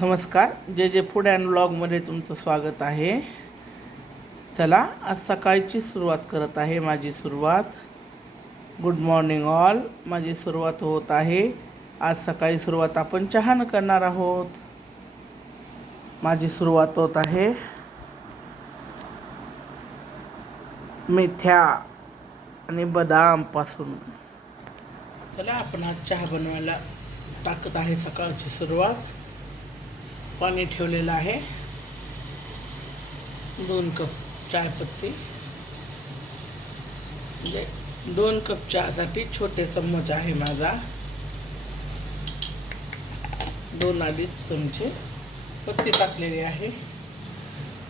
नमस्कार. जे जे फूड अँड ब्लॉगमध्ये तुमचं स्वागत आहे. चला आज सकाळची सुरुवात करत आहे माझी सुरुवात. गुड मॉर्निंग ऑल माझी सुरुवात होत आहे. आज सकाळी सुरुवात आपण चहानं करणार आहोत. माझी सुरुवात होत आहे. मेथ्या आणि बदामपासून चला आपण आज चहा बनवायला टाकत आहे सकाळची सुरुवात. पाणी ठेवलेलं आहे. दोन कप चायपत्ती म्हणजे दोन कप चहासाठी छोटे चम्मच आहे माझा. दोन अडीच चमचे पत्ती टाकलेली आहे.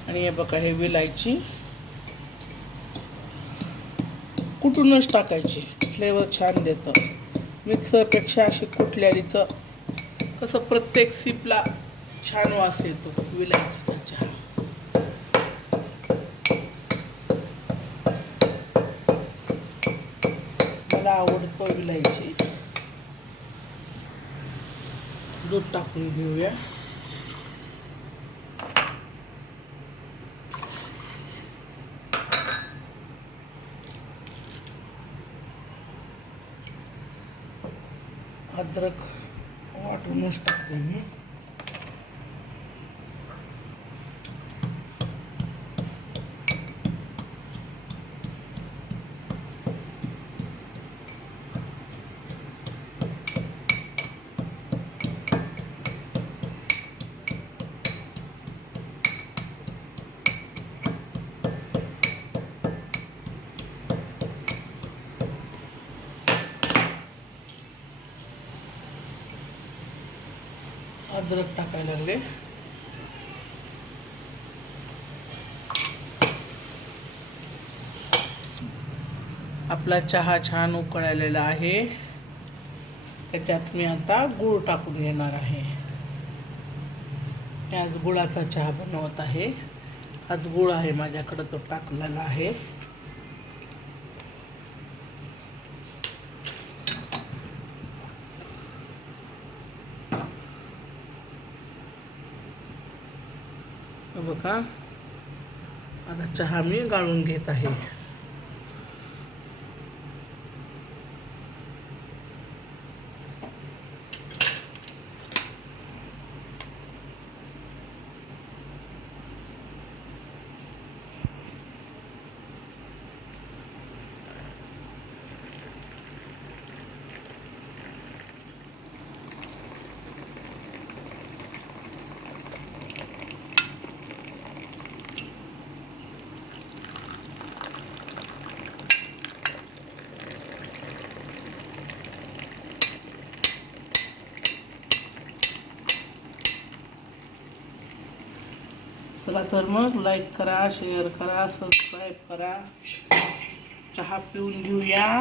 आणि हे बघा हे विलायची. कुठूनच टाकायची. फ्लेवर छान देतं. मिक्सरपेक्षा अशी कुठल्यारीचं कसं प्रत्येक सिपला छान वास येतो विलायचीचा चहा मला आवडतो विलायची. दूध टाकून घेऊया. अद्रक वाटूनच टाकते मी. अद्रक टाकायला लागले. आपला चहा छान उकळलेला आहे. त्याच्यात मी आता गूळ टाकून घेणार आहे. मी आज गुळाचा चहा बनवत आहे. आज गुळ आहे माझ्याकडं तो टाकलेला आहे. बघा. आता चहा मी गाळून घेत आहे. चला तर मग लाईक करा शेअर करा सबस्क्राईब करा. चहा पिऊन घेऊया.